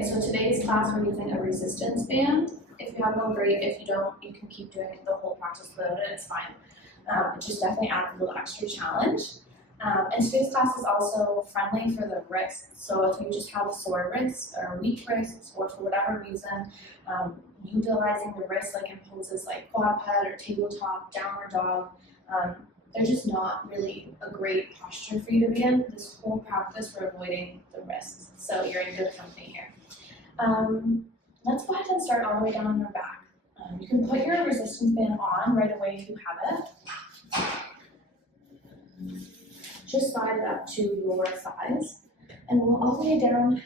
Okay, so today's class we're using a resistance band. If you have one, great. If you don't, you can keep doing it the whole practice without it, it's fine. It just definitely adds a little extra challenge. And today's class is also friendly for the wrists. So if you just have sore wrists or weak wrists, or for whatever reason, utilizing the wrist like in poses like quad ped or tabletop, downward dog, they're just not really a great posture for you to be in. This whole practice we're avoiding the wrists. So you're in good company here. Let's go ahead and start all the way down your back. You can put your resistance band on right away if you have it. Just slide it up to your thighs, and we'll all the way down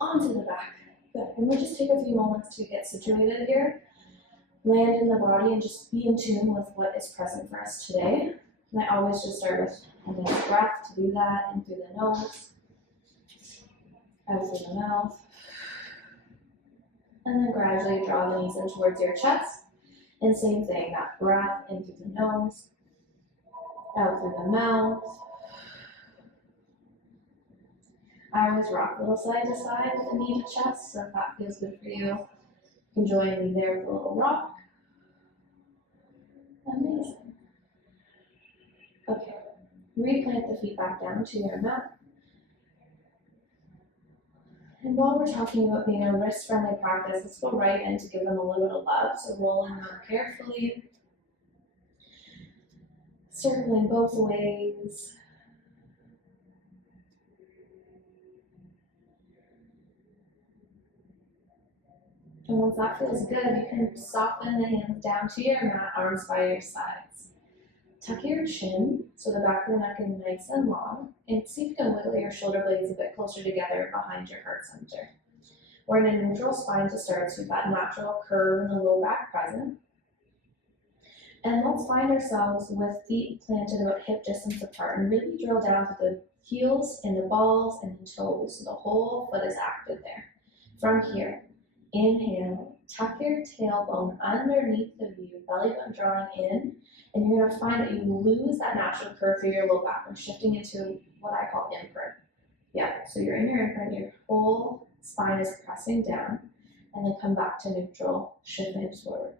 onto the back. Good, and we'll just take a few moments to get situated here. Land in the body and just be in tune with what is present for us today. And I always just start with a nice breath to do that, in through the nose, out through the mouth, and then gradually draw the knees in towards your chest. And same thing, that breath in through the nose, out through the mouth. I always rock a little side to side with the knee to chest, so if that feels good for you, you can join me there with a little rock. Amazing. Okay, replant the feet back down to your mat. And while we're talking about being a wrist-friendly practice, let's go right in to give them a little bit of love. So rolling them carefully, circling both ways. And once that feels good, you can soften the hands down to your mat, arms by your sides. Tuck your chin so the back of the neck is nice and long, and see if you can wiggle your shoulder blades a bit closer together behind your heart center. We're in a neutral spine to start, so you've got natural curve in the low back present. And let's find ourselves with feet planted about hip distance apart and really drill down to the heels and the balls and the toes, so the whole foot is active there. From here, inhale, tuck your tailbone underneath the view, belly button drawing in, and you're going to find that you lose that natural curve through your low back. We're shifting into what I call imprint. Yeah, so you're in your imprint, your whole spine is pressing down, and then come back to neutral, shift the hips forward.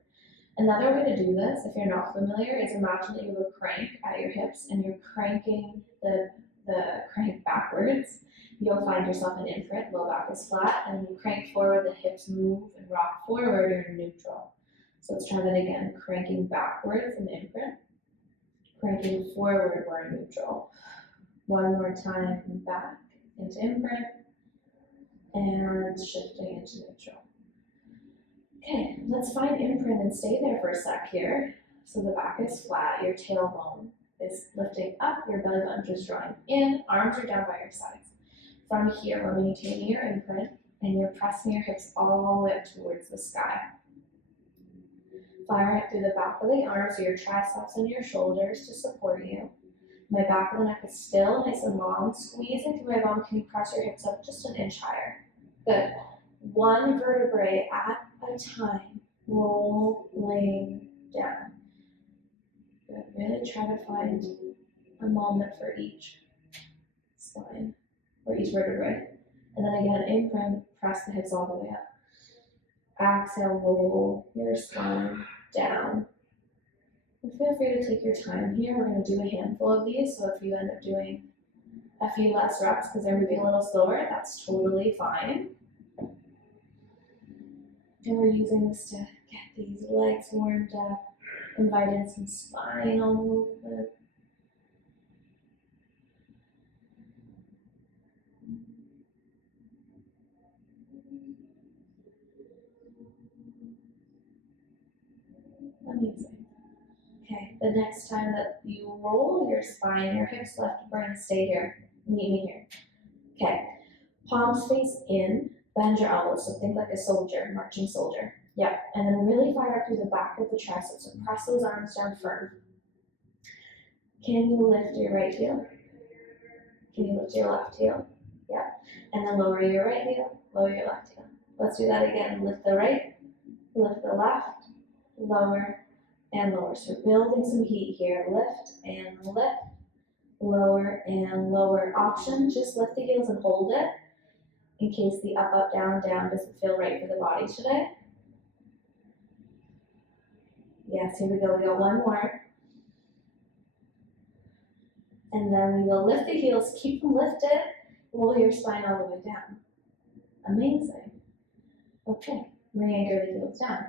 Another way to do this, if you're not familiar, is imagine that you have a crank at your hips and you're cranking the crank backwards. You'll find yourself in imprint, low back is flat, and you crank forward, the hips move and rock forward, you're neutral. So let's try that again, cranking backwards in imprint, cranking forward, we're neutral. One more time, back into imprint, and shifting into neutral. Okay, let's find imprint and stay there for a sec here. So the back is flat, your tailbone is lifting up, your belly button just drawing in, arms are down by your sides. From here, we're maintaining your imprint, and you're pressing your hips all the way up towards the sky. Fire it through the back of the arms, so your triceps and your shoulders to support you. My back of the neck is still nice and long. Squeezing through my bum, can you press your hips up just an inch higher? Good. One vertebrae at a time, rolling down. Good. Really try to find a moment for each spine, or each vertebrae. And then again, imprint, press the hips all the way up. Exhale, roll your spine down. And feel free to take your time here. We're going to do a handful of these, so if you end up doing a few less reps because they're moving a little slower, that's totally fine. And we're using this to get these legs warmed up, invite in some spinal movement. Amazing. Okay, the next time that you roll your spine, your hips left, we're going to stay here. Meet me here. Okay, palms face in, bend your elbows, so think like a soldier, marching soldier. Yeah, and then really fire up through the back of the triceps, so press those arms down firm. Can you lift your right heel? Can you lift your left heel? Yeah, and then lower your right heel, lower your left heel. Let's do that again. Lift the right, lift the left, lower, and lower. So building some heat here. Lift and lift, lower and lower. Option, just lift the heels and hold it. in case the up, up, down, down doesn't feel right for the body today. Yes, here we go. We got one more. And then we will lift the heels, keep them lifted, roll your spine all the way down. Amazing. Okay, re-anchor the heels down.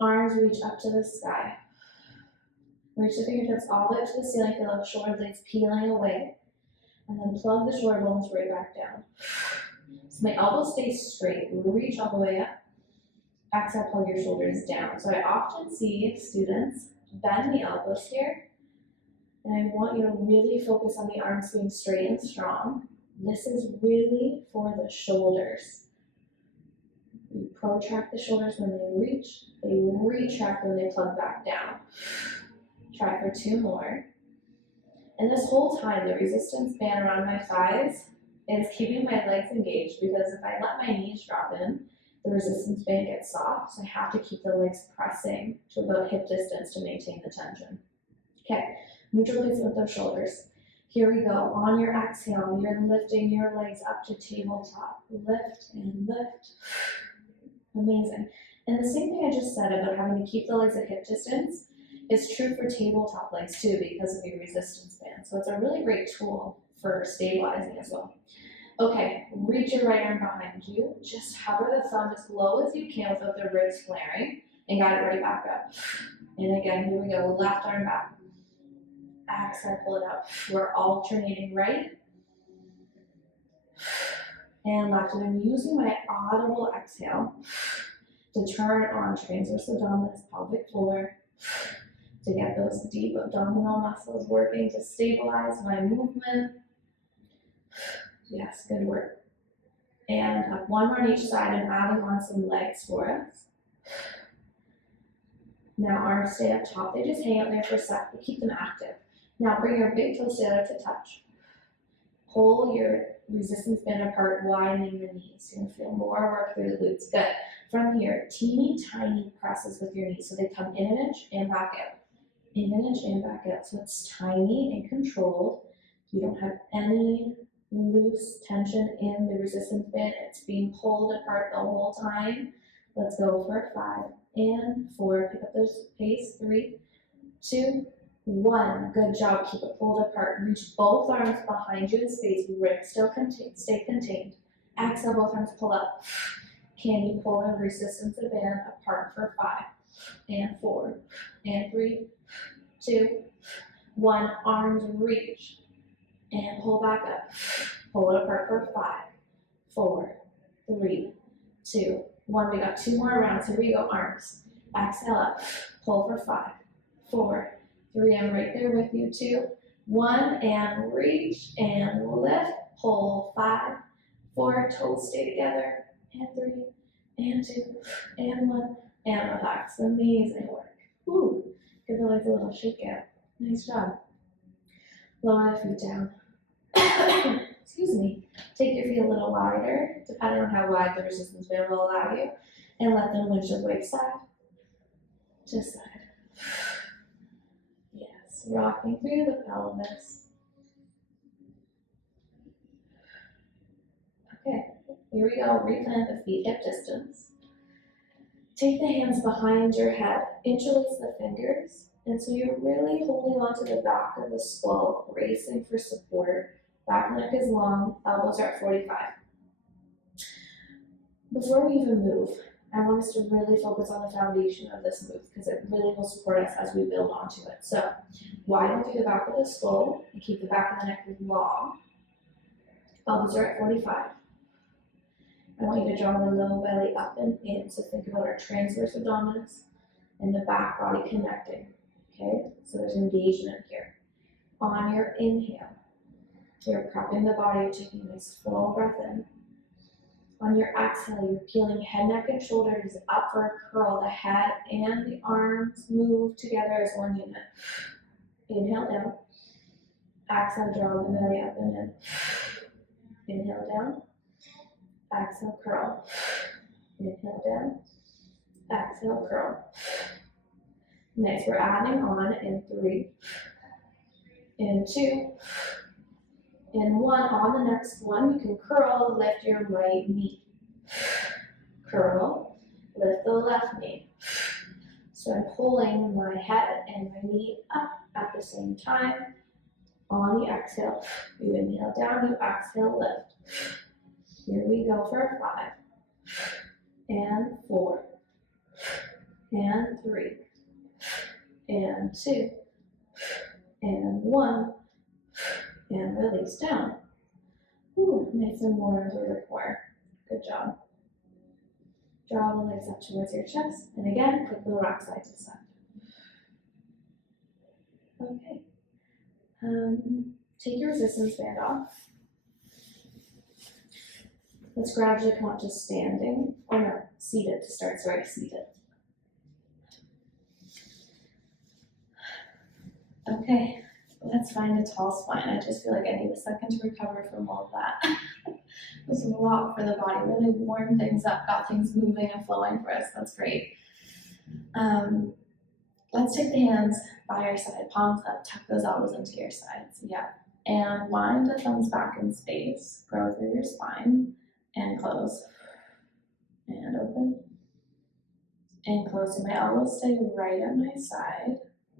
Arms reach up to the sky. Reach the fingertips all the way up to the ceiling, feel like shoulder blades peeling away. And then plug the shoulder bones right back down. So my elbows stay straight, reach all the way up. Exhale, plug your shoulders down. So I often see students bend the elbows here. And I want you to really focus on the arms being straight and strong. This is really for the shoulders. You protract the shoulders when they retract when they plug back down. Try for 2 more. And this whole time, the resistance band around my thighs is keeping my legs engaged, because if I let my knees drop in, the resistance band gets soft, so I have to keep the legs pressing to about hip distance to maintain the tension. Okay, neutral placement with those shoulders. Here we go. On your exhale, you're lifting your legs up to tabletop. Lift and lift. Amazing. And the same thing I just said about having to keep the legs at hip distance is true for tabletop legs too, because of your resistance band. So it's a really great tool for stabilizing as well. Okay, reach your right arm behind you. Just hover the thumb as low as you can without the ribs flaring, and guide it right back up. And again, here we go. Left arm back. Exhale, pull it up. We're alternating right and left. And I'm using my audible exhale to turn on transverse abdominis, pelvic floor, to get those deep abdominal muscles working to stabilize my movement. Yes, good work. And up one more on each side. I'm adding on some legs for us. Now arms stay up top. They just hang out there for a sec, but keep them active. Now bring your big toes together to touch. Pull your resistance band apart, widening the knees. You're gonna feel more work through the glutes. Good. From here, teeny tiny presses with your knees. So they come in an inch and back out. In an inch and back out. So it's tiny and controlled. You don't have any loose tension in the resistance band. It's being pulled apart the whole time. Let's go for 5 and 4. Pick up this pace. 3, 2, 1. Good job. Keep it pulled apart. Reach both arms behind you in space. Ribs still stay contained. Exhale, both arms pull up. Can you pull the resistance band apart for 5 and 4 and 3, 2, 1. Arms reach and pull back up. Pull it apart for 5, 4, 3, 2, 1. We got 2 more rounds. Here we go. Arms. Exhale up. Pull for 5, 4, 3. I'm right there with you. 2, 1. And reach and lift. Pull 5, 4. Toes stay together. And 3, and 2, and 1. And relax. Amazing work. Woo. Give the legs a little shake out. Nice job. Lower the feet down. Excuse me. Take your feet a little wider, depending on how wide the resistance band will allow you, and let them windshield wave side to side. Yes, rocking through the pelvis. Okay, here we go. Replant the feet hip distance. Take the hands behind your head. Interlace the fingers. And so you're really holding onto the back of the skull, bracing for support. Back neck is long, elbows are at 45. Before we even move, I want us to really focus on the foundation of this move, because it really will support us as we build onto it. So, widen through the back of the skull and keep the back of the neck long. Elbows are at 45. I want you to draw the low belly up and in. So think about our transverse abdominis and the back body connecting. Okay, so there's engagement here. On your inhale, you're prepping the body, you're taking a nice full breath in. On your exhale, you're peeling head, neck, and shoulders up for a curl. The head and the arms move together as one unit. Inhale down. Exhale, draw the belly up and in. Inhale down. Exhale, curl. Inhale down. Exhale, curl. Next, we're adding on in 3, in 2, And one. On the next one, you can curl, lift your right knee. Curl, lift the left knee. So I'm pulling my head and my knee up at the same time. On the exhale, you inhale down, you exhale, lift. Here we go for 5, and 4, and 3, and 2, and 1, and release down. Ooh, nice and warm through the core. Good job. Draw the legs up towards your chest, and again, quickly rock side to side. Okay. Take your resistance band off. Let's gradually come up to standing, or no, seated to start, sorry, seated. Okay, let's find a tall spine. I just feel like I need a second to recover from all of that. It was a lot for the body, really warmed things up, got things moving and flowing for us. That's great. Let's take the hands by our side, palms up, tuck those elbows into your sides. Yeah. And wind the thumbs back in space, grow through your spine, and close. And open. And close. So my elbows stay right at my side.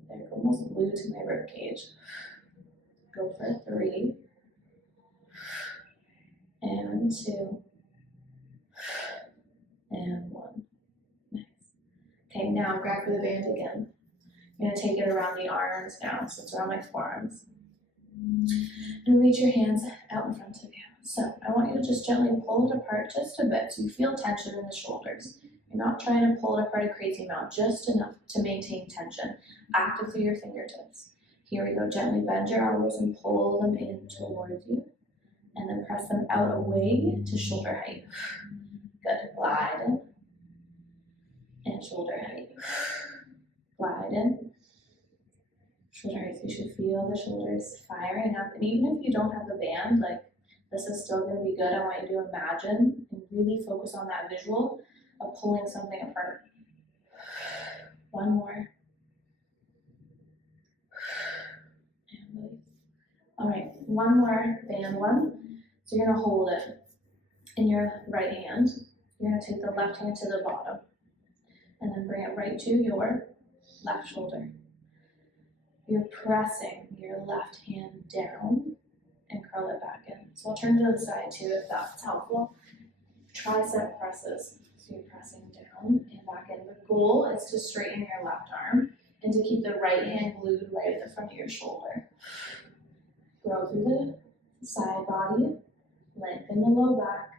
They're almost glued to my rib cage. Go for 3. And 2. And 1. Nice. Okay, now grab for the band again. I'm going to take it around the arms now, so it's around my forearms. And reach your hands out in front of you. So I want you to just gently pull it apart just a bit so you feel tension in the shoulders. You're not trying to pull it apart a crazy amount, just enough to maintain tension. Active through your fingertips. Here we go, gently bend your elbows and pull them in towards you. And then press them out away to shoulder height. Good, glide in. And shoulder height. Glide in. Shoulder height, you should feel the shoulders firing up. And even if you don't have the band, like this is still gonna be good. I want you to imagine and really focus on that visual of pulling something apart. One more. And release. All right, one more, band one. So you're gonna hold it in your right hand. You're gonna take the left hand to the bottom and then bring it right to your left shoulder. You're pressing your left hand down and curl it back in. So I'll turn to the side too if that's helpful. Tricep presses. So you're pressing down and back in. The goal is to straighten your left arm and to keep the right hand glued right at the front of your shoulder. Grow through the side body. Lengthen the low back.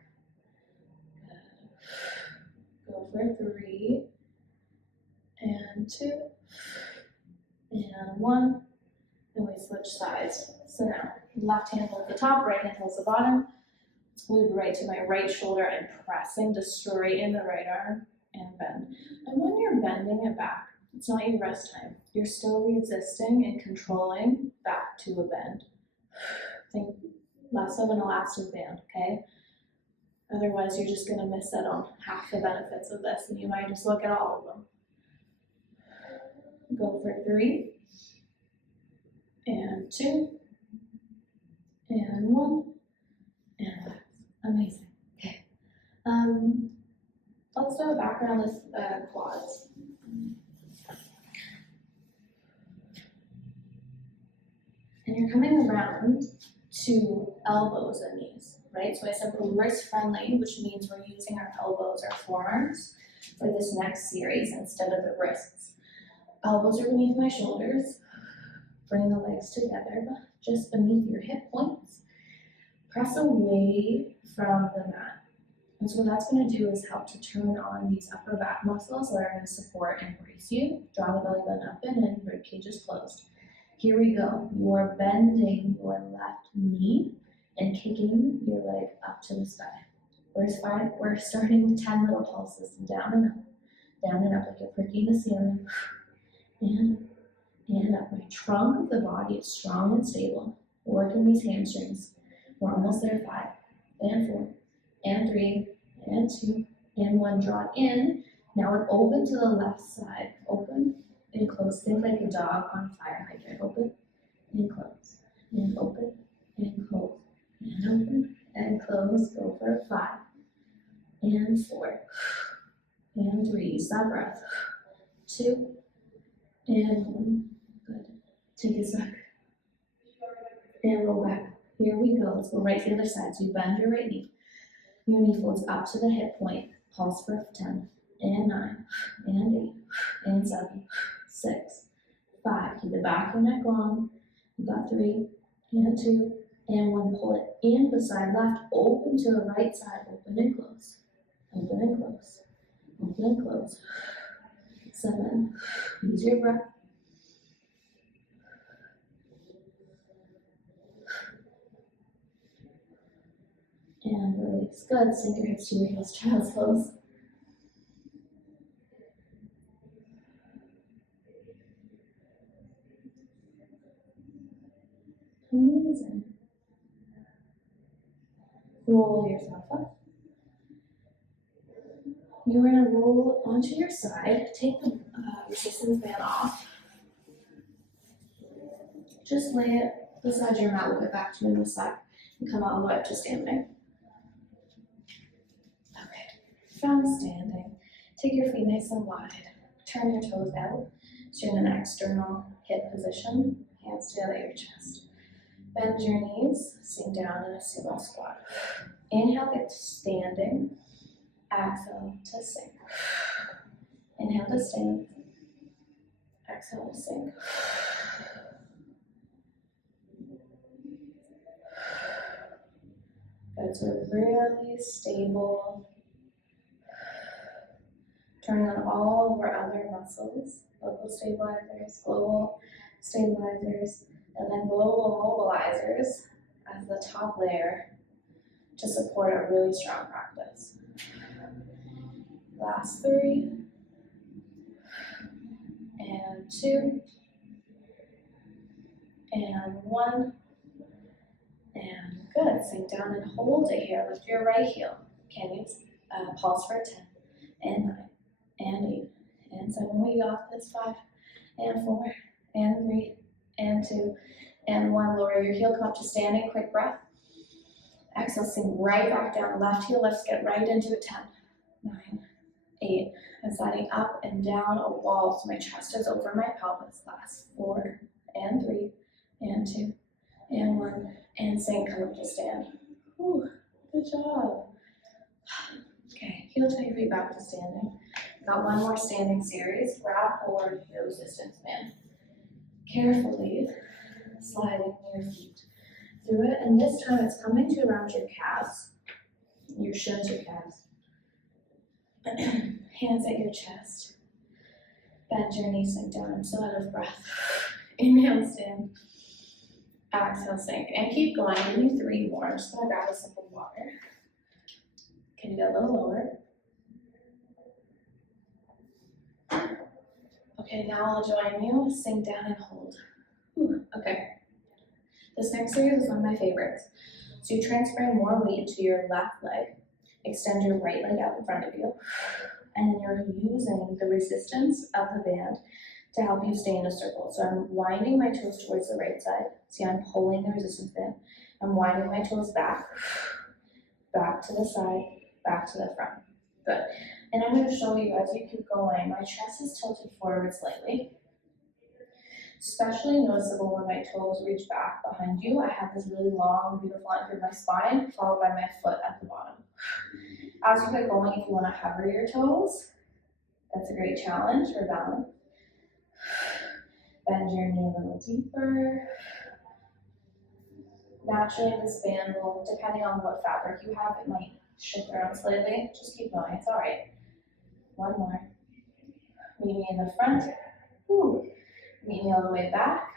Good. Go for 3 and 2 and 1. And we switch sides. So now, left hand holds the top, right hand holds the bottom. It's glued right to my right shoulder and pressing to straighten the right arm and bend. And when you're bending it back, it's not your rest time. You're still resisting and controlling back to a bend. Think less of an elastic band, okay? Otherwise, you're just gonna miss out on half the benefits of this and you might just look at all of them. Go for 3 and 2 and 1 and relax. Amazing. Okay. Let's do a back around the quads. And you're coming around to elbows and knees, right? So I said we're wrist friendly, which means we're using our elbows, our forearms for this next series instead of the wrists. Elbows are beneath my shoulders. Bring the legs together, just beneath your hip points. Press away from the mat. And so what that's going to do is help to turn on these upper back muscles that are going to support and brace you. Draw the belly button up and in, rib cage is closed. Here we go. You are bending your left knee and kicking your leg up to the sky. We're starting with 10 little pulses, down and up, like you're pricking the ceiling. And up. My trunk of the body is strong and stable. Working these hamstrings. We're almost there. 5 and 4 and 3 and 2 and 1. Draw in. Now we're open to the left side. Open and close. Think like a dog on a fire hydrant. Open and close. And open and close. and open, and close, go for 5, and 4, and 3, use that breath, 2, and 1, good, take a sec, and roll back, here we go, let's go right to the other side, so you bend your right knee, your knee folds up to the hip point, pulse for 10, and 9, and 8, and 7, 6, 5, keep the back of your neck long, you got 3, and 2, and 1, pull it in beside left, open to the right side, open and close, open and close, open and close, 7, use your breath, and release, good, sink your hips to your heels, child's pose. Amazing. Roll yourself up. You're going to roll onto your side. Take the resistance band off. Just lay it beside your mat, look it back to you in the side, and come all the way up to standing. Okay, from standing, take your feet nice and wide. Turn your toes out, so you're in an external hip position. Hands together at your chest. Bend your knees, sink down in a sumo squat. Inhale, get to standing. Exhale to sink. Inhale to stand. Exhale to sink. Good, so really stable. Turning on all of our other muscles, local stabilizers, global stabilizers, and then global mobilizers as the top layer to support a really strong practice. Last 3, and 2, and 1, and good. Sink down and hold it here. Lift your right heel. Can you pulse for 10, and 9, and 8, and 7. We got this. 5, and 4, and 3, and 2, and 1. Lower your heel, come up to standing. Quick breath. Exhale, sink right back down. Left heel lifts, get right into it. 10, 9, 8. I'm sliding up and down a wall, so my chest is over my pelvis. Last 4, and 3, and 2, and 1, and sink, come up to stand. Whew, good job. Okay, heel to your feet back to standing. Got one more standing series. Grab forward your resistance band. Carefully sliding your feet through it, and this time it's coming to around your calves, your shins, your calves. Hands at your chest. Bend your knees, sink down. I'm still out of breath. Inhale, stand. Exhale, sink. And keep going. Give me 3 more. I'm just going to grab a sip of water. Can you get a little lower? Okay, now I'll join you. Sink down and hold. Whew, okay. This next series is one of my favorites. So you transfer more weight into your left leg. Extend your right leg out in front of you. And then you're using the resistance of the band to help you stay in a circle. So I'm winding my toes towards the right side. See, I'm pulling the resistance band. I'm winding my toes back, back to the side, back to the front. Good. And I'm going to show you as you keep going, my chest is tilted forward slightly. Especially noticeable when my toes reach back behind you. I have this really long, beautiful line through my spine, followed by my foot at the bottom. As you get going, if you want to hover your toes, that's a great challenge for balance. Bend your knee a little deeper. Naturally, this band will, depending on what fabric you have, it might shift around slightly. Just keep going, it's all right. 1 more. Meet me in the front. Woo. Meet me all the way back.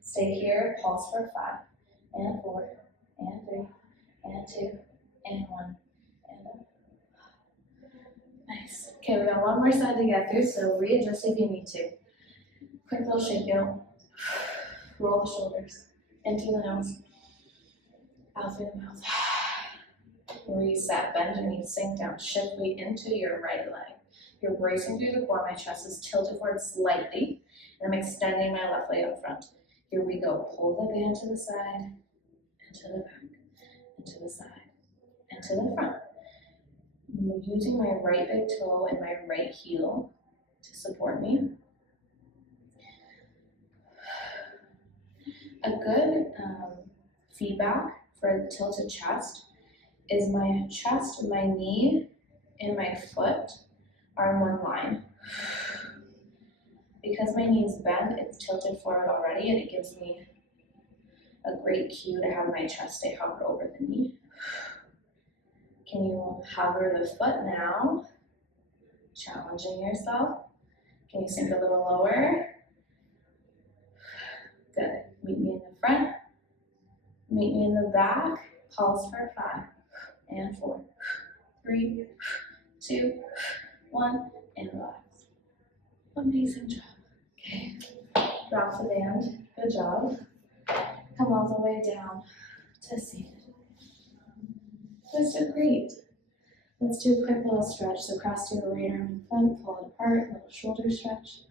Stay here, pulse for 5, and 4, and 3, and 2, and 1, and up. Nice. Okay, we got one more side to get through, so readjust if you need to. Quick little shake out. Roll the shoulders into the nose, out through the mouth. Reset, bend your knees, sink down, shift weight into your right leg. You're bracing through the core, my chest is tilted forward slightly, and I'm extending my left leg up front. Here we go, pull the band to the side, and and to the back, and to the side, and to the front. I'm using my right big toe and my right heel to support me. A good feedback for the tilted chest is my chest, my knee, and my foot are in one line. Because my knee is bent, it's tilted forward already, and it gives me a great cue to have my chest stay hovered over the knee. Can you hover the foot now? Challenging yourself. Can you sink a little lower? Good. Meet me in the front. Meet me in the back. Pulse for 5 and 4, 3, 2, 1, and relax. Amazing job. Okay. Drop the band. Good job. Come all the way down to seated. That's so great. Let's do a quick little stretch. So cross your right arm in front, pull it apart, little shoulder stretch.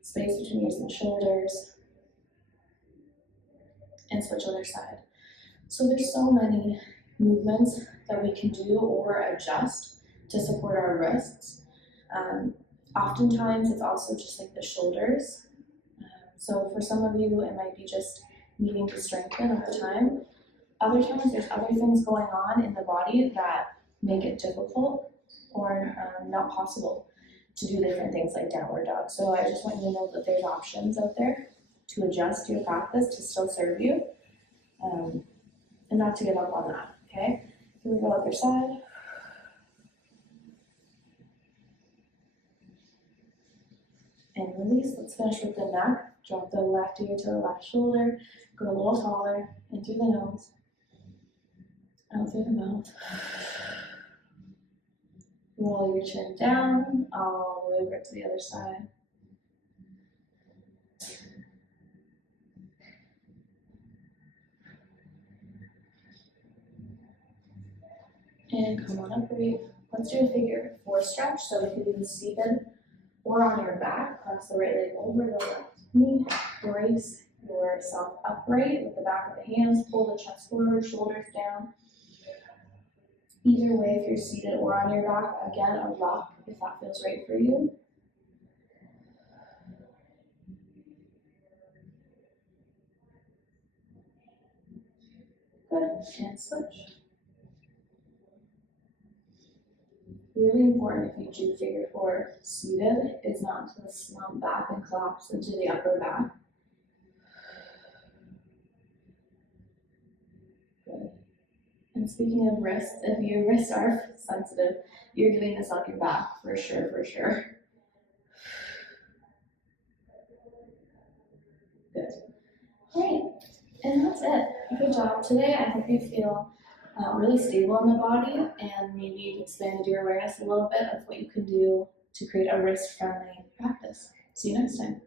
Space between ears and shoulders. And switch other side. So there's so many movements that we can do or adjust to support our wrists. Oftentimes it's also just like the shoulders. So for some of you, it might be just needing to strengthen over time. Other times there's other things going on in the body that make it difficult or not possible to do different things like downward dog. So I just want you to know that there's options out there to adjust your practice to still serve you, and not to give up on that, okay? Here we go, other side. And release. Let's finish with the neck. Drop the left ear to the left shoulder. Go a little taller, in through the nose, out through the mouth. Roll your chin down, all the way over to the other side. And come on up, breathe. Let's do a figure 4 stretch. So we can do this seated or on your back. Cross the right leg over the left knee. Brace yourself upright with the back of the hands. Pull the chest forward, shoulders down. Either way, if you're seated or on your back, again, a rock if that feels right for you. Good, and switch. Really important if you do figure 4 seated is not to slump back and collapse into the upper back. Good. And speaking of wrists, if your wrists are sensitive, you're doing this on your back for sure, for sure. Good. All right, and that's it. Good job today. I hope you feel really stable in the body, and maybe you've expanded your awareness a little bit of what you can do to create a wrist-friendly practice. See you next time.